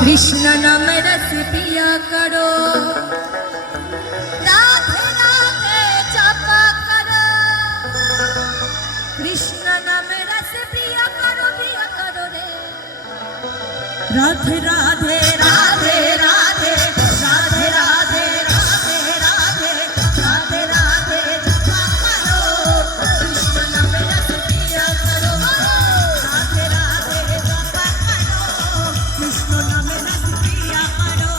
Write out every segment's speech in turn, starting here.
कृष्ण नाम रस पिया करो, राधे राधे जपा करो, कृष्ण नाम रस पिया करो रे, राधे राधे राधे राधे राधे राधे राधे राधे राधे राधे जपा करो, कृष्ण नाम रस पिया करो, राधे राधे जपा करो, कृष्ण नाम रस पिया करो,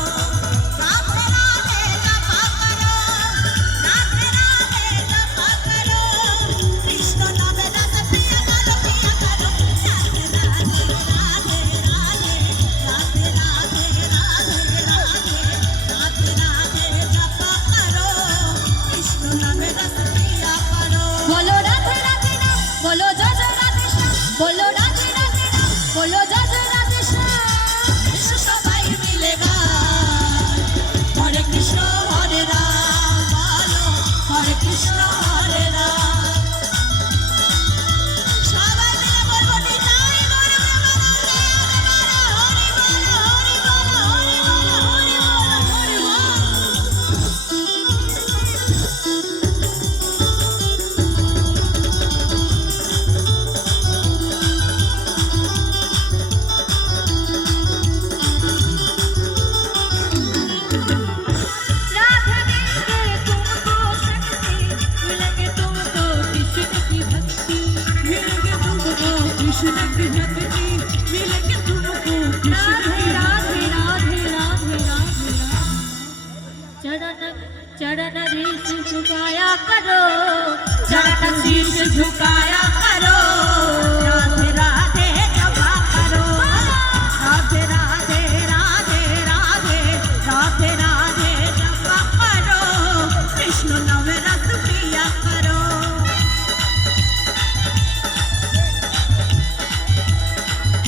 राधे राधे जपा करो, राधे राधे जपा करो, कृष्ण नाम रस पिया करो, राधे राधे राधे राधे राधे राधे राधे राधे राधे राधे जपा करो, कृष्ण नाम रस पिया करो। बोलो राधे राधे राम, बोलो जय जय राधे श्याम, बोलो राधे राधे राम, बोलो जय जय राधे श्याम, कृष्ण सबाई मिले गाय, हरे कृष्ण हरे राम, बोलो हरे कृष्ण हरे राम, সবাই মিলে বলবো নিতাই গৌর প্রেমানন্দে হরি বল হরি বল হরি বল হরি বল राधा देंगे तुमको शक्ति, मिलेंगे तुमको कृष्ण की भक्ति, मिलेंगे तुमको कृष्ण की भक्ति, मिलेंगे तुमको कृष्ण की राधे राधे राधे राधे चरण चरण शीश झुकाया करो, चरण शीश झुकाया